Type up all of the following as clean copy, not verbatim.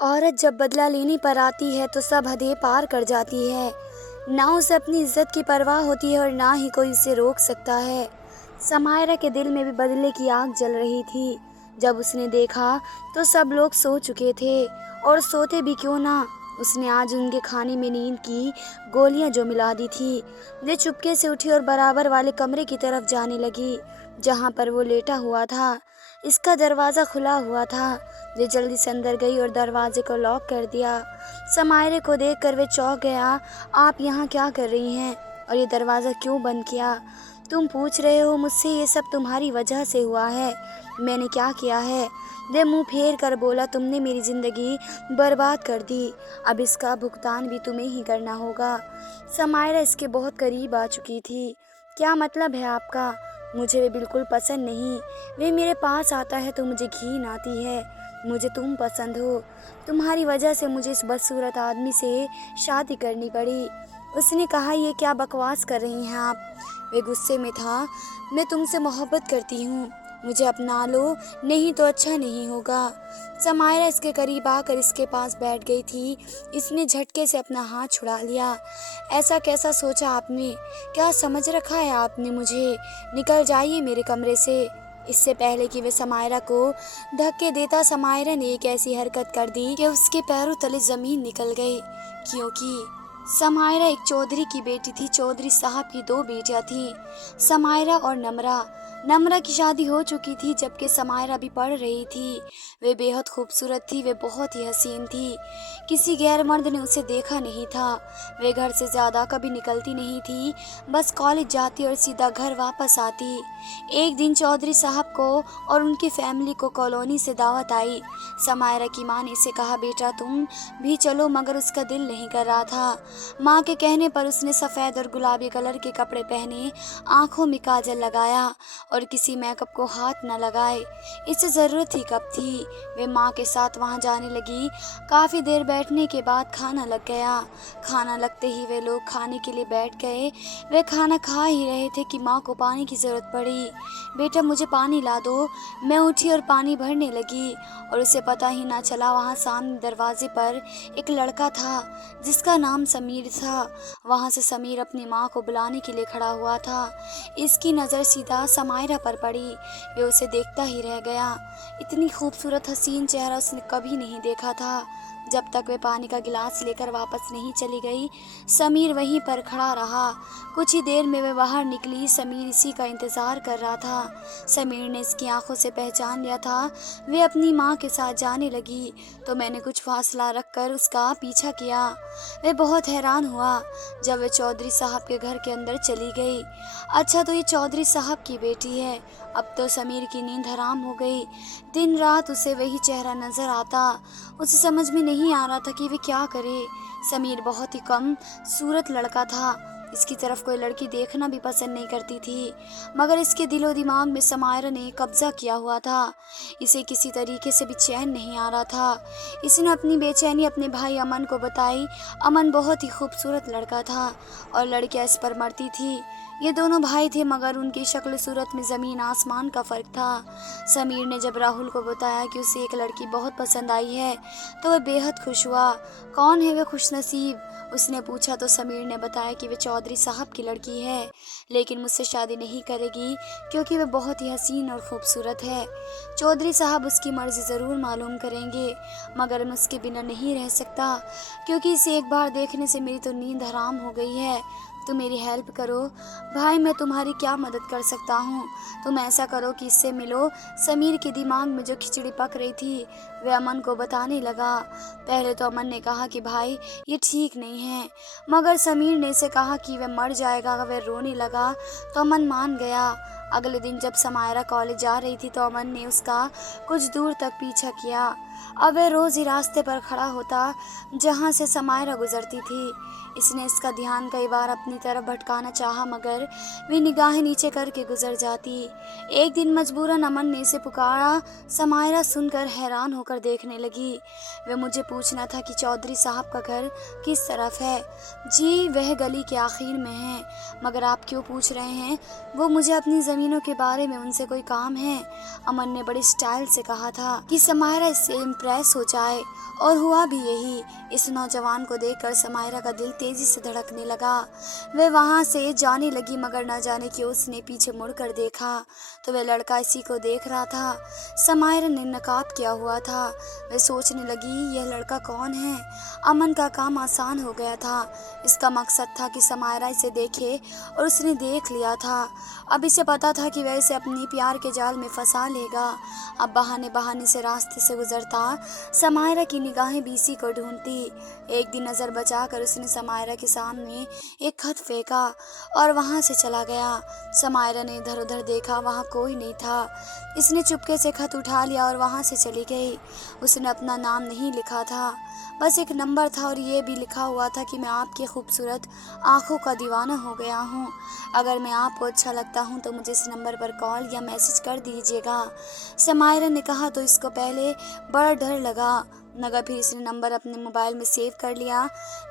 औरत जब बदला लेने पर आती है तो सब हदें पार कर जाती है। ना उसे अपनी इज्जत की परवाह होती है और ना ही कोई उसे रोक सकता है। समायरा के दिल में भी बदले की आग जल रही थी। जब उसने देखा तो सब लोग सो चुके थे और सोते भी क्यों ना, उसने आज उनके खाने में नींद की गोलियां जो मिला दी थी। वे चुपके से उठी और बराबर वाले कमरे की तरफ जाने लगी जहां पर वो लेटा हुआ था। इसका दरवाज़ा खुला हुआ था। वे जल्दी से अंदर गई और दरवाजे को लॉक कर दिया। समायरे को देखकर वे चौंक गया। आप यहाँ क्या कर रही हैं और ये दरवाज़ा क्यों बंद किया? तुम पूछ रहे हो मुझसे, ये सब तुम्हारी वजह से हुआ है। मैंने क्या किया है? वे मुंह फेर कर बोला, तुमने मेरी ज़िंदगी बर्बाद कर दी। अब इसका भुगतान भी तुम्हें ही करना होगा। समायरा इसके बहुत करीब आ चुकी थी। क्या मतलब है आपका? मुझे वे बिल्कुल पसंद नहीं। वे मेरे पास आता है तो मुझे घिन आती है। मुझे तुम पसंद हो। तुम्हारी वजह से मुझे इस बदसूरत आदमी से शादी करनी पड़ी। उसने कहा, ये क्या बकवास कर रही हैं आप? वे गुस्से में था। मैं तुमसे मोहब्बत करती हूँ, मुझे अपना लो, नहीं तो अच्छा नहीं होगा। समायरा इसके करीब आकर इसके पास बैठ गई थी। इसने झटके से अपना हाथ छुड़ा लिया। ऐसा कैसा सोचा आपने? क्या समझ रखा है आपने मुझे? निकल जाइए मेरे कमरे से। इससे पहले कि वे समायरा को धक्के देता, समायरा ने एक ऐसी हरकत कर दी कि उसके पैरों तले जमीन निकल गई। क्योंकि समायरा एक चौधरी की बेटी थी। चौधरी साहब की दो बेटियां थी, समायरा और नम्रा। नम्रा की शादी हो चुकी थी जबकि समायरा भी पढ़ रही थी। वे बेहद खूबसूरत थी, वे बहुत ही हसीन थी। किसी गैर मर्द ने उसे देखा नहीं था। वे घर से ज्यादा कभी निकलती नहीं थी, बस कॉलेज जाती और सीधा घर वापस आती। एक दिन चौधरी साहब को और उनकी फैमिली को कॉलोनी से दावत आई। समायरा की माँ ने इसे कहा, बेटा तुम भी चलो, मगर उसका दिल नहीं कर रहा था। माँ के कहने पर उसने सफ़ेद और गुलाबी कलर के कपड़े पहने, आंखों में काजल लगाया और किसी मेकअप को हाथ न लगाए। इसे ज़रूरत ही कब थी? वे माँ के साथ वहाँ जाने लगी। काफ़ी देर बैठने के बाद खाना लग गया। खाना लगते ही वे लोग खाने के लिए बैठ गए। वे खाना खा ही रहे थे कि माँ को पानी की ज़रूरत पड़ी। बेटा मुझे पानी ला दो। मैं उठी और पानी भरने लगी और उसे पता ही ना चला वहाँ सामने दरवाजे पर एक लड़का था जिसका नाम समीर था। वहाँ से समीर अपनी माँ को बुलाने के लिए खड़ा हुआ था। इसकी नज़र सीधा समायरा पर पड़ी। वे उसे देखता ही रह गया। इतनी खूबसूरत हसीन चेहरा उसने कभी नहीं देखा था। जब तक वे पानी का गिलास लेकर वापस नहीं चली गई, समीर वहीं पर खड़ा रहा। कुछ ही देर में वे बाहर निकली। समीर इसी का इंतज़ार कर रहा था। समीर ने इसकी आंखों से पहचान लिया था। वे अपनी माँ के साथ जाने लगी तो मैंने कुछ फासला रखकर उसका पीछा किया। वे बहुत हैरान हुआ जब वे चौधरी साहब के घर के अंदर चली गई। अच्छा, तो ये चौधरी साहब की बेटी है। अब तो समीर की नींद हराम हो गई। दिन रात उसे वही चेहरा नजर आता। उसे समझ में नहीं आ रहा था कि वे क्या करे। समीर बहुत ही कम सूरत लड़का था। इसकी तरफ कोई लड़की देखना भी पसंद नहीं करती थी, मगर इसके दिलो दिमाग में समायरा ने कब्जा किया हुआ था। इसे किसी तरीके से भी चैन नहीं आ रहा था। इसने अपनी बेचैनी अपने भाई अमन को बताई। अमन बहुत ही खूबसूरत लड़का था और लड़कियां इस पर मरती थी। ये दोनों भाई थे मगर उनकी शक्ल सूरत में ज़मीन आसमान का फ़र्क था। समीर ने जब राहुल को बताया कि उसे एक लड़की बहुत पसंद आई है तो वह बेहद खुश हुआ। कौन है वह खुशनसीब? उसने पूछा तो समीर ने बताया कि वे चौधरी साहब की लड़की है, लेकिन मुझसे शादी नहीं करेगी क्योंकि वह बहुत ही हसीन और खूबसूरत है। चौधरी साहब उसकी मर्ज़ी ज़रूर मालूम करेंगे, मगर मैं उसके बिना नहीं रह सकता क्योंकि इसे एक बार देखने से मेरी तो नींद हराम हो गई है। तुम मेरी हेल्प करो भाई, मैं तुम्हारी क्या मदद कर सकता हूँ? तुम ऐसा करो कि इससे मिलो। समीर के दिमाग में जो खिचड़ी पक रही थी वह अमन को बताने लगा। पहले तो अमन ने कहा कि भाई ये ठीक नहीं है, मगर समीर ने इसे कहा कि वह मर जाएगा। वह रोने लगा तो अमन मान गया। अगले दिन जब समायरा कॉलेज जा रही थी तो अमन ने उसका कुछ दूर तक पीछा किया। अब वह रोज़ ही रास्ते पर खड़ा होता जहाँ से समायरा गुजरती थी। इसने इसका ध्यान कई बार अपनी तरफ भटकाना चाहा मगर वे निगाहें नीचे करके गुजर जाती। एक दिन मजबूरन अमन ने इसे पुकारा। समायरा सुनकर हैरान होकर देखने लगी। वे मुझे पूछना था कि चौधरी साहब का घर किस तरफ है? जी वह गली के आखिर में है। मगर आप क्यों पूछ रहे हैं? वो मुझे अपनी ज़मीन ज़मीनों के बारे में उनसे कोई काम है। अमन ने बड़ी स्टाइल से कहा था कि समायरा इससे इम्प्रेस हो जाए, और हुआ भी यही। इस नौजवान को देखकर समायरा का दिल तेजी से धड़कने लगा। वह वहां से जाने लगी, मगर न जाने क्यों उसने पीछे मुड़कर देखा तो वह लड़का इसी को देख रहा था। समायरा ने नकाब किया हुआ था। वह सोचने लगी, यह लड़का कौन है। अमन का काम आसान हो गया था। इसका मकसद था कि समायरा इसे देखे, और उसने देख लिया था। अब इसे पता था कि वह इसे अपनी प्यार के जाल में फंसा लेगा। अब बहाने बहाने से रास्ते से गुजरता समायरा की निगाहें बीसी को ढूंढती। एक दिन नज़र बचाकर उसने समायरा के सामने एक खत फेंका और वहां से चला गया। समायरा ने इधर उधर देखा, वहां कोई नहीं था। इसने चुपके से खत उठा लिया और वहां से चली गई। उसने अपना नाम नहीं लिखा था, बस एक नंबर था, और ये भी लिखा हुआ था कि मैं आपकी खूबसूरत आंखों का दीवाना हो गया हूँ। अगर मैं आपको अच्छा लगता हूँ तो मुझे इस नंबर पर कॉल या मैसेज कर दीजिएगा। समायरा ने कहा तो इसको पहले बड़ा डर लगा, मगर फिर इसने नंबर अपने मोबाइल में सेव कर लिया।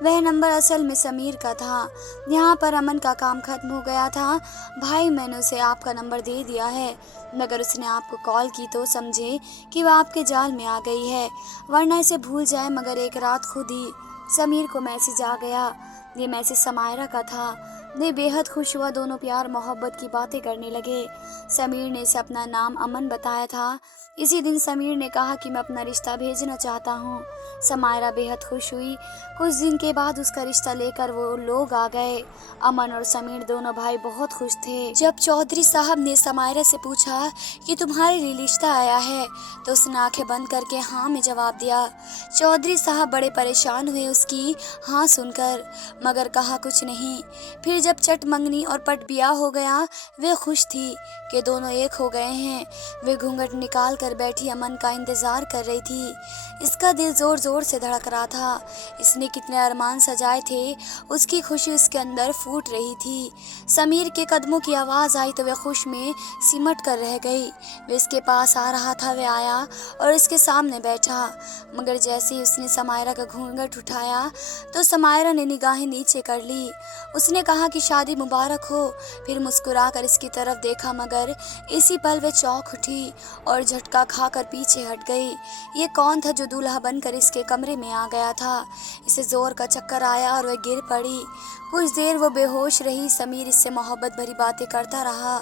वह नंबर असल में समीर का था। यहाँ पर अमन का काम खत्म हो गया था। भाई, मैंने उसे आपका नंबर दे दिया है, मगर उसने आपको कॉल की तो समझे कि वह आपके जाल में आ गई है, वरना इसे भूल जाए। मगर एक रात खुद ही समीर को मैसेज आ गया। ये मैसेज समायरा का था। वे बेहद खुश हुआ, दोनों प्यार मोहब्बत की बातें करने लगे। समीर ने इसे अपना नाम अमन बताया था। इसी दिन समीर ने कहा कि मैं अपना रिश्ता भेजना चाहता हूँ। समायरा बेहद खुश हुई। कुछ दिन के बाद उसका रिश्ता लेकर वो लोग आ गए। अमन और समीर दोनों भाई बहुत खुश थे। जब चौधरी साहब ने समायरा से पूछा कि तुम्हारे लिए रिश्ता आया है, तो उसने आंखें बंद करके हाँ में जवाब दिया। चौधरी साहब बड़े परेशान हुए उसकी हाँ सुनकर, मगर कहा कुछ नहीं। फिर जब चट मंगनी और पट ब्याह हो गया, वे खुश थी कि दोनों एक हो गए हैं। वे घूंघट निकाल कर बैठी अमन का इंतजार कर रही थी। इसका दिल जोर जोर से धड़क रहा था। इसने कितने अरमान सजाए थे, उसकी खुशी उसके अंदर फूट रही थी। समीर के कदमों की आवाज़ आई तो वह खुश में सिमट कर रह गई। वह इसके पास आ रहा था। वह आया और इसके सामने बैठा, मगर जैसे ही उसने समायरा का घूंघट उठाया तो समायरा ने निगाहें नीचे कर ली। उसने कहा कि शादी मुबारक हो, फिर मुस्कुरा कर इसकी तरफ देखा, मगर इसी पल वह चौंक उठी और झटका खाकर पीछे हट गई। ये कौन था जो दूल्हा बनकर इसके कमरे में आ गया था। इसे जोर का चक्कर आया और वह गिर पड़ी। कुछ देर वो बेहोश रही। समीर इससे मोहब्बत भरी बातें करता रहा,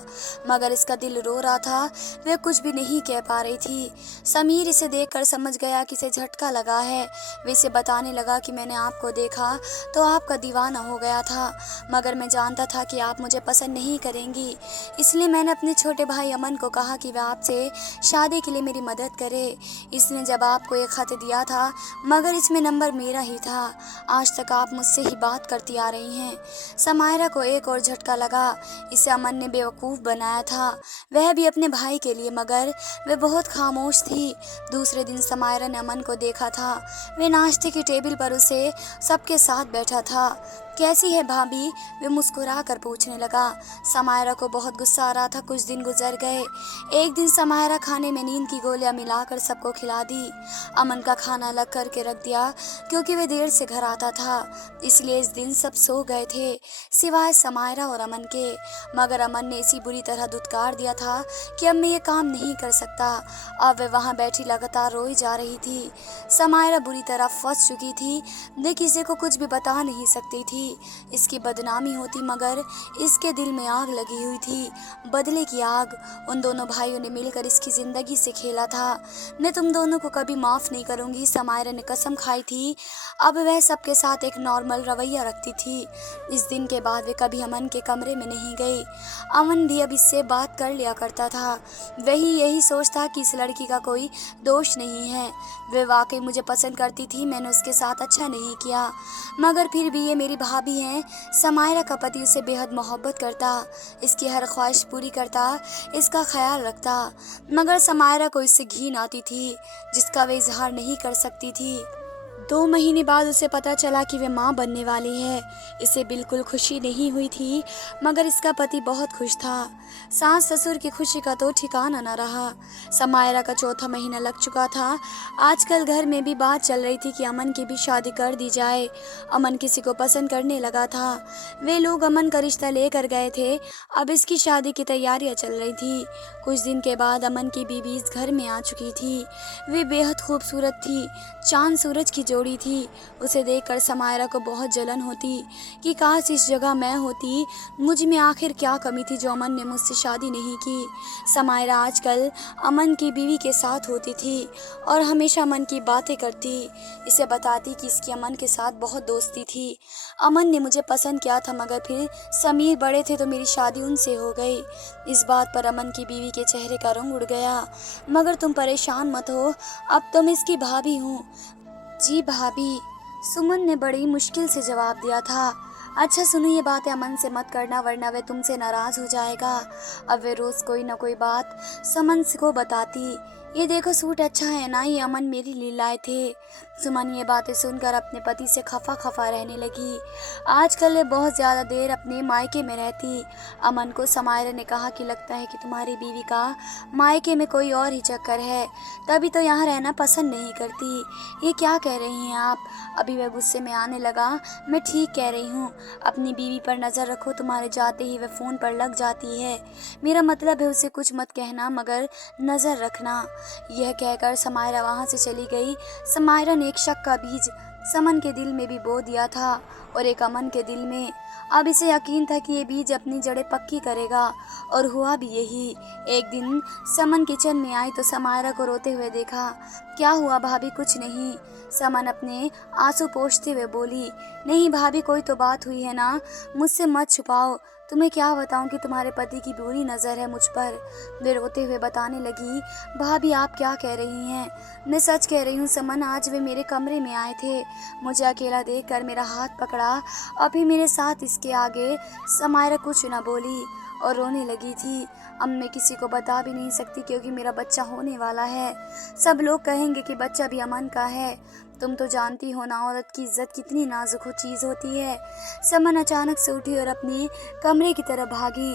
मगर इसका दिल रो रहा था। वह कुछ भी नहीं कह पा रही थी। समीर इसे देखकर समझ गया कि इसे झटका लगा है। वे इसे बताने लगा कि मैंने आपको देखा तो आपका दीवाना हो गया था, मगर मैं जानता था कि आप मुझे पसंद नहीं करेंगी, इसलिए मैंने अपने छोटे भाई अमन को कहा कि वह आपसे शादी के लिए मेरी मदद करे। इसने जब आपको एक खत दिया था, मगर इसमें नंबर मेरा ही था। आज तक आप मुझसे ही बात करती आ रही हैं। समायरा को एक और झटका लगा। इसे अमन ने बेवकूफ़ बनाया था, वह भी अपने भाई के लिए, मगर वह बहुत खामोश थी। दूसरे दिन समायरा ने अमन को देखा था। वे नाश्ते की टेबल पर उसे सबके साथ बैठा था। कैसी है भाभी, वे मुस्कुरा कर पूछने लगा। समायरा को बहुत गुस्सा आ रहा था। कुछ दिन गुजर गए। एक दिन समायरा खाने में नींद की गोलियां मिलाकर सबको खिला दी। अमन का खाना अलग करके रख दिया, क्योंकि वे देर से घर आता था, इसलिए इस दिन सब सो गए थे सिवाय समायरा और अमन के। मगर अमन ने इसी बुरी तरह धुतकार दिया था कि अब मैं ये काम नहीं कर सकता। अब वह वहाँ बैठी लगातार रोई जा रही थी। समायरा बुरी तरह फंस चुकी थी। वे किसी को कुछ भी बता नहीं सकती थी। इसकी बदनामी होती, मगर इसके दिल में आग लगी हुई थी, बदले की आग। उन दोनों भाइयों ने मिलकर इसकी जिंदगी से खेला था। मैं तुम दोनों को कभी माफ नहीं करूंगी, समायरा ने कसम खाई थी। अब वह सबके साथ एक नॉर्मल रवैया रखती थी। इस दिन के बाद वे कभी अमन के कमरे में नहीं गई। अमन भी अब इससे बात कर लिया करता था। वही यही सोचता कि इस लड़की का कोई दोष नहीं है। वे वाकई मुझे पसंद करती थी, मैंने उसके साथ अच्छा नहीं किया, मगर फिर भी ये मेरी भाभी हैं। समायरा का पति उसे बेहद मोहब्बत करता, इसकी हर ख्वाहिश पूरी करता, इसका ख्याल रखता, मगर समायरा को इससे घिन आती थी, जिसका वे इजहार नहीं कर सकती थी। 2 महीने बाद उसे पता चला कि वे माँ बनने वाली है। इसे बिल्कुल खुशी नहीं हुई थी, मगर इसका पति बहुत खुश था। सास ससुर की खुशी का तो ठिकाना न रहा। समायरा का चौथा महीना लग चुका था। आजकल घर में भी बात चल रही थी कि अमन की भी शादी कर दी जाए। अमन किसी को पसंद करने लगा था। वे लोग अमन का रिश्ता लेकर गए थे। अब इसकी शादी की तैयारियां चल रही थी। कुछ दिन के बाद अमन की बीवी इस घर में आ चुकी थी। वे बेहद खूबसूरत थी, चांद सूरज की जोड़ी थी। उसे देखकर समायरा को बहुत जलन होती कि काश इस जगह मैं होती। मुझ में आखिर क्या कमी थी जो अमन ने मुझसे शादी नहीं की। समायरा आजकल अमन की बीवी के साथ होती थी और हमेशा अमन की बातें करती। इसे बताती कि इसकी अमन के साथ बहुत दोस्ती थी। अमन ने मुझे पसंद किया था, मगर फिर समीर बड़े थे तो मेरी शादी उनसे हो गई। इस बात पर अमन की बीवी के चेहरे का रंग उड़ गया। मगर तुम परेशान मत हो, अब तो मैं इसकी भाभी हूँ। जी भाभी, सुमन ने बड़ी मुश्किल से जवाब दिया था। अच्छा सुनो, ये बातें अमन से मत करना वरना वे तुमसे नाराज हो जाएगा। अब वे रोज कोई ना कोई बात सुमन को बताती। ये देखो सूट अच्छा है ना, ये अमन मेरी लिए लाए थे। सुमन ये बातें सुनकर अपने पति से खफा खफा रहने लगी। आजकल वे बहुत ज्यादा देर अपने मायके में रहती। अमन को समायरा ने कहा कि लगता है कि तुम्हारी बीवी का मायके में कोई और ही चक्कर है, तभी तो यहाँ रहना पसंद नहीं करती। ये क्या कह रही हैं आप? अभी वह गुस्से में आने लगा। मैं ठीक कह रही हूँ, अपनी बीवी पर नज़र रखो, तुम्हारे जाते ही वह फ़ोन पर लग जाती है। मेरा मतलब है उसे कुछ मत कहना, मगर नज़र रखना। यह कहकर समायरा वहाँ से चली गई। समायरा ने एक शक का बीज समन के दिल में भी बो दिया था और एक अमन के दिल में। अब इसे यकीन था कि ये बीज अपनी जड़ें पक्की करेगा, और हुआ भी यही। एक दिन समन किचन में आई तो समायरा को रोते हुए देखा। क्या हुआ भाभी? कुछ नहीं। समन अपने आंसू पोंछते हुए बोली। नहीं भाभी, कोई तो बात हुई है ना, मुझसे मत छुपाओ। तुम्हें क्या बताऊं कि तुम्हारे पति की बुरी नज़र है मुझ पर। वे रोते हुए बताने लगी। भाभी आप क्या कह रही हैं? मैं सच कह रही हूँ समन, आज वे मेरे कमरे में आए थे। मुझे अकेला देखकर मेरा हाथ पकड़ा, अभी मेरे साथ इसके आगे समायरा कुछ न बोली और रोने लगी थी। अब मैं किसी को बता भी नहीं सकती क्योंकि मेरा बच्चा होने वाला है। सब लोग कहेंगे कि बच्चा भी अमन का है। तुम तो जानती हो ना, औरत की इज्जत कितनी नाजुक चीज़ होती है। समन अचानक से उठी और अपने कमरे की तरफ भागी।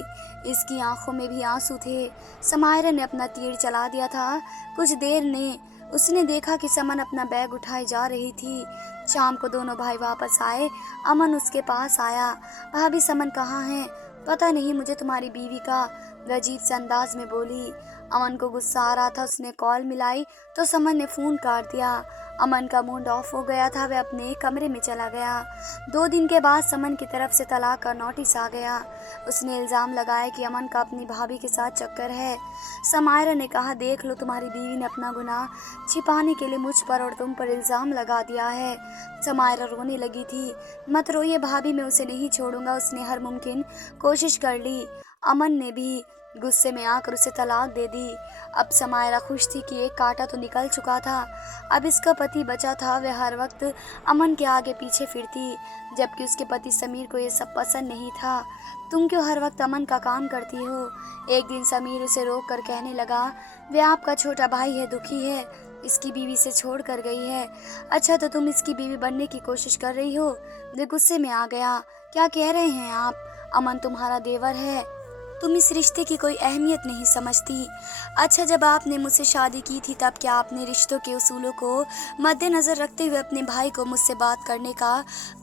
इसकी आंखों में भी आंसू थे। समायरा ने अपना तीर चला दिया था। कुछ देर ने उसने देखा कि समन अपना बैग उठाए जा रही थी। शाम को दोनों भाई वापस आए। अमन उसके पास आया। भाभी समन कहाँ है? पता नहीं मुझे, तुम्हारी बीवी का, वह अजीब से अंदाज में बोली। अमन को गुस्सा आ रहा था। उसने कॉल मिलाई तो समन ने फ़ोन काट दिया। अमन का मूड ऑफ हो गया था। वह अपने कमरे में चला गया। 2 दिन के बाद समन की तरफ से तलाक का नोटिस आ गया। उसने इल्ज़ाम लगाया कि अमन का अपनी भाभी के साथ चक्कर है। समायरा ने कहा, देख लो, तुम्हारी बीवी ने अपना गुनाह छिपाने के लिए मुझ पर और तुम पर इल्ज़ाम लगा दिया है। समायरा रोने लगी थी। मत रोइए भाभी, मैं उसे नहीं छोड़ूंगा। उसने हर मुमकिन कोशिश कर ली। अमन ने भी गुस्से में आकर उसे तलाक दे दी। अब समायरा खुश थी कि एक कांटा तो निकल चुका था। अब इसका पति बचा था। वह हर वक्त अमन के आगे पीछे फिरती, जबकि उसके पति समीर को ये सब पसंद नहीं था। तुम क्यों हर वक्त अमन का काम करती हो? एक दिन समीर उसे रोक कर कहने लगा, वह आपका छोटा भाई है, दुखी है, इसकी बीवी से छोड़ कर गई है। अच्छा तो तुम इसकी बीवी बनने की कोशिश कर रही हो? वह गुस्से में आ गया। क्या कह रहे हैं आप? अमन तुम्हारा देवर है, तुम इस रिश्ते की कोई अहमियत नहीं समझती। अच्छा जब आपने मुझसे शादी की थी तब क्या आपने रिश्तों के उसूलों को मद्देनज़र रखते हुए अपने भाई को मुझसे बात करने का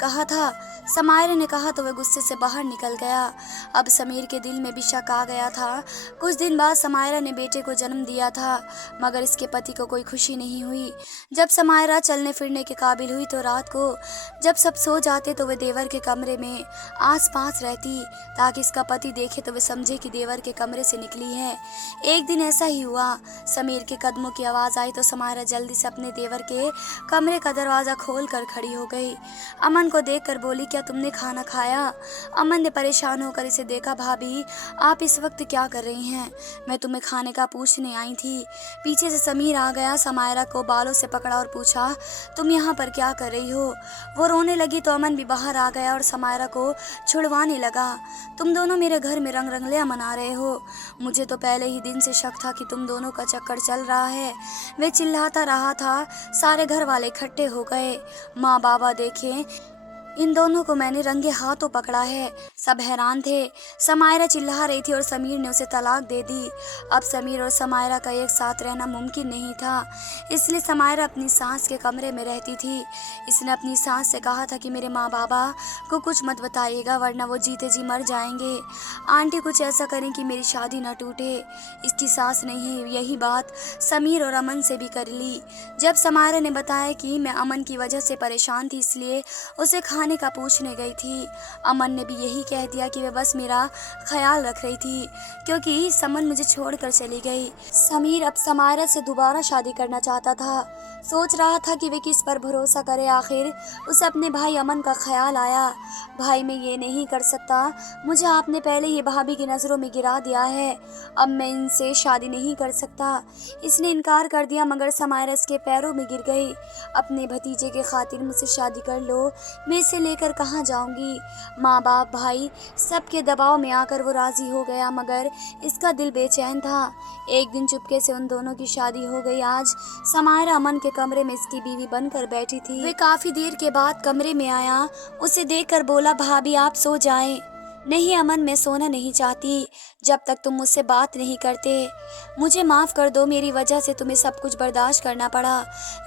कहा था? समायरा ने कहा तो वह गुस्से से बाहर निकल गया। अब समीर के दिल में भी शक आ गया था। कुछ दिन बाद समायरा ने बेटे को जन्म दिया था, मगर इसके पति को कोई खुशी नहीं हुई। जब समायरा चलने फिरने के काबिल हुई तो रात को जब सब सो जाते तो वह देवर के कमरे में आस पास रहती, ताकि इसका पति देखे तो वह समझे कि देवर के कमरे से निकली है। एक दिन ऐसा ही हुआ। समीर के कदमों की आवाज़ आई तो समायरा जल्दी से अपने देवर के कमरे का दरवाज़ा खोल कर खड़ी हो गई। अमन को देखकर बोली, क्या तुमने खाना खाया? अमन ने परेशान होकर इसे देखा। भाभी आप इस वक्त क्या कर रही हैं? मैं तुम्हें खाने का पूछने आई थी। पीछे से समीर आ गया। समायरा को बालों से पकड़ा और पूछा, तुम यहाँ पर क्या कर रही हो? वो रोने लगी तो अमन भी बाहर आ गया और समायरा को छुड़वाने लगा। तुम दोनों मेरे घर में रंग रंगले तालियां मना रहे हो। मुझे तो पहले ही दिन से शक था कि तुम दोनों का चक्कर चल रहा है। वे चिल्लाता रहा था। सारे घर वाले इकट्ठे हो गए। माँ बाबा देखें, इन दोनों को मैंने रंगे हाथों पकड़ा है। सब हैरान थे। समायरा चिल्ला रही थी और समीर ने उसे तलाक दे दी। अब समीर और समायरा का एक साथ रहना मुमकिन नहीं था, इसलिए समायरा अपनी सास के कमरे में रहती थी। इसने अपनी सास से कहा था कि मेरे माँ बाबा को कुछ मत बताइएगा वरना वो जीते जी मर जाएंगे। आंटी कुछ ऐसा करें कि मेरी शादी न टूटे। इसकी सास ने यही बात समीर और अमन से भी कर ली। जब समायरा ने बताया कि मैं अमन की वजह से परेशान थी इसलिए उसे खाने का पूछने गई थी, अमन ने भी यही कह दिया कि वह बस मेरा ख्याल रख रही थी क्योंकि समन मुझे छोड़कर चली गई। समीर अब समायरा से दोबारा शादी करना चाहता था। सोच रहा था कि वे किस पर भरोसा करे। आखिर उसे अपने भाई अमन का ख्याल आया। भाई मैं ये नहीं कर सकता, मुझे आपने पहले ही भाभी की नज़रों में गिरा दिया है, अब मैं इनसे शादी नहीं कर सकता। इसने इनकार कर दिया मगर समायरा इसके पैरों में गिर गई। अपने भतीजे के खातिर मुझसे शादी कर लो, मैं इसे लेकर कहाँ जाऊंगी। माँ बाप भाई सबके दबाव में आकर वो राजी हो गया मगर इसका दिल बेचैन था। एक दिन चुपके से उन दोनों की शादी हो गई। आज समायरा अमन के कमरे में इसकी बीवी बनकर बैठी थी। वे काफी देर के बाद कमरे में आया। उसे देखकर बोला, भाभी आप सो जाएं। नहीं अमन, मैं सोना नहीं चाहती जब तक तुम मुझसे बात नहीं करते। मुझे माफ़ कर दो, मेरी वजह से तुम्हें सब कुछ बर्दाश्त करना पड़ा।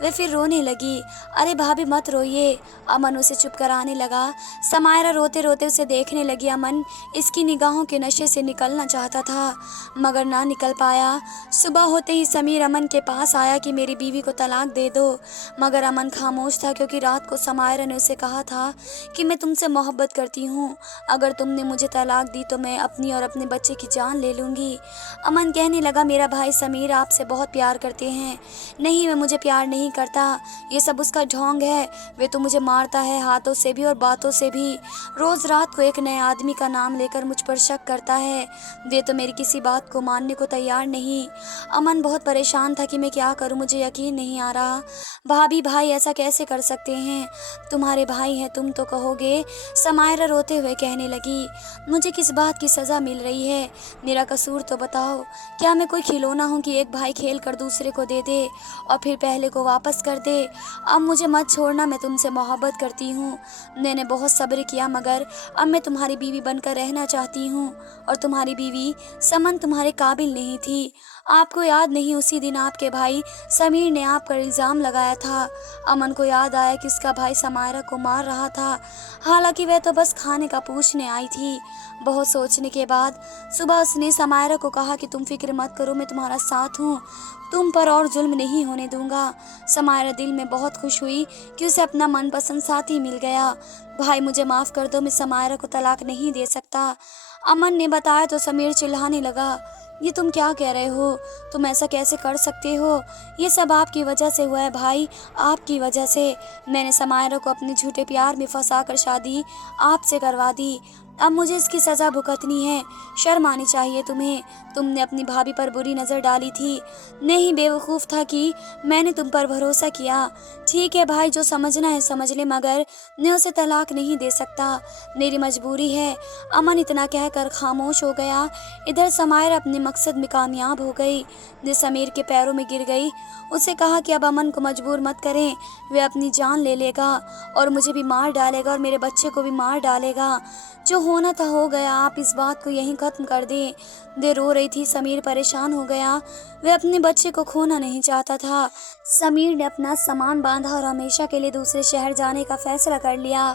वे फिर रोने लगी। अरे भाभी मत रोइए। अमन उसे चुप कराने लगा। समायरा रोते रोते उसे देखने लगी। अमन इसकी निगाहों के नशे से निकलना चाहता था मगर ना निकल पाया। सुबह होते ही समीर अमन के पास आया कि मेरी बीवी को तलाक दे दो मगर अमन खामोश था क्योंकि रात को समायरा ने उसे कहा था कि मैं तुमसे मोहब्बत करती हूँ, अगर तुमने मुझे तलाक दी तो मैं अपनी और अपने बच्चे की जान ले लूँगी। अमन कहने लगा, मेरा भाई समीर आपसे बहुत प्यार करते हैं। नहीं, वह मुझे प्यार नहीं करता, ये सब उसका ढोंग है। वे तो मुझे मारता है, हाथों से भी और बातों से भी। रोज़ रात को एक नए आदमी का नाम लेकर मुझ पर शक करता है। वे तो मेरी किसी बात को मानने को तैयार नहीं। अमन बहुत परेशान था कि मैं क्या करूं, मुझे यकीन नहीं आ रहा। भाभी भाई ऐसा कैसे कर सकते हैं, तुम्हारे भाई हैं, तुम तो कहोगे। समायरा रोते हुए कहने लगी, मुझे किस बात की सज़ा मिल रही है, मेरा कसूर तो बताओ। क्या मैं कोई खिलौना हूँ कि एक भाई खेल कर दूसरे को दे दे और फिर पहले को वापस कर दे। अब मुझे मत छोड़ना, मैं तुमसे मोहब्बत करती हूँ। मैंने बहुत सब्र किया मगर अब मैं तुम्हारी बीवी बनकर रहना चाहती हूँ और तुम्हारी बीवी समन तुम्हारे काबिल नहीं थी। आपको याद नहीं, उसी दिन आपके भाई समीर ने आप पर इल्ज़ाम लगाया था। अमन को याद आया कि उसका भाई समायरा को मार रहा था, हालांकि वह तो बस खाने का पूछने आई थी। बहुत सोचने के बाद सुबह उसने समायरा को कहा कि तुम फिक्र मत करो, मैं तुम्हारा साथ हूँ, तुम पर और जुल्म नहीं होने दूंगा। समायरा दिल में बहुत खुश हुई कि उसे अपना मनपसंद साथी मिल गया। भाई मुझे माफ़ कर दो, मैं समायरा को तलाक नहीं दे सकता। अमन ने बताया तो समीर चिल्लाने लगा, ये तुम क्या कह रहे हो, तुम ऐसा कैसे कर सकते हो, ये सब आपकी वजह से हुआ है भाई, आपकी वजह से। मैंने समायरा को अपने झूठे प्यार में फंसा कर शादी आपसे करवा दी, अब मुझे इसकी सज़ा भुगतनी है। शर्म आनी चाहिए तुम्हें, तुमने अपनी भाभी पर बुरी नज़र डाली थी। नहीं, बेवकूफ़ था कि मैंने तुम पर भरोसा किया। ठीक है भाई, जो समझना है समझ ले मगर मैं उसे तलाक नहीं दे सकता, मेरी मजबूरी है। अमन इतना कहकर खामोश हो गया। इधर समायरा अपने मकसद में कामयाब हो गई। वे समीर के पैरों में गिर गई। उसे कहा कि अब अमन को मजबूर मत करें, वे अपनी जान ले लेगा और मुझे भी मार डालेगा और मेरे बच्चे को भी मार डालेगा। जो होना था हो गया, आप इस बात को यहीं ख़त्म कर दें। वे रो रही थी। समीर परेशान हो गया, वे अपने बच्चे को खोना नहीं चाहता था। समीर ने अपना सामान बांधा और हमेशा के लिए दूसरे शहर जाने का फैसला कर लिया।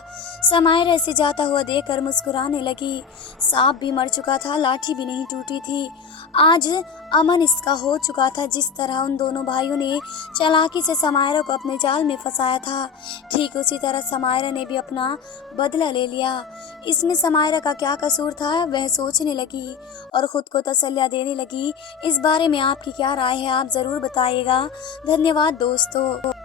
समायरा ऐसे जाता हुआ देखकर मुस्कुराने लगी। सांप भी मर चुका था, लाठी भी नहीं टूटी थी। आज अमन इसका हो चुका था। जिस तरह उन दोनों भाइयों ने चालाकी से समायरा को अपने जाल में फंसाया था, ठीक उसी तरह समायरा ने भी अपना बदला ले लिया। इसमें समायरा का क्या कसूर था, वह सोचने लगी और ख़ुद को तसल्लियाँ देने लगी। इस बारे में आपकी क्या राय है, आप ज़रूर बताइएगा। धन्यवाद दोस्तों।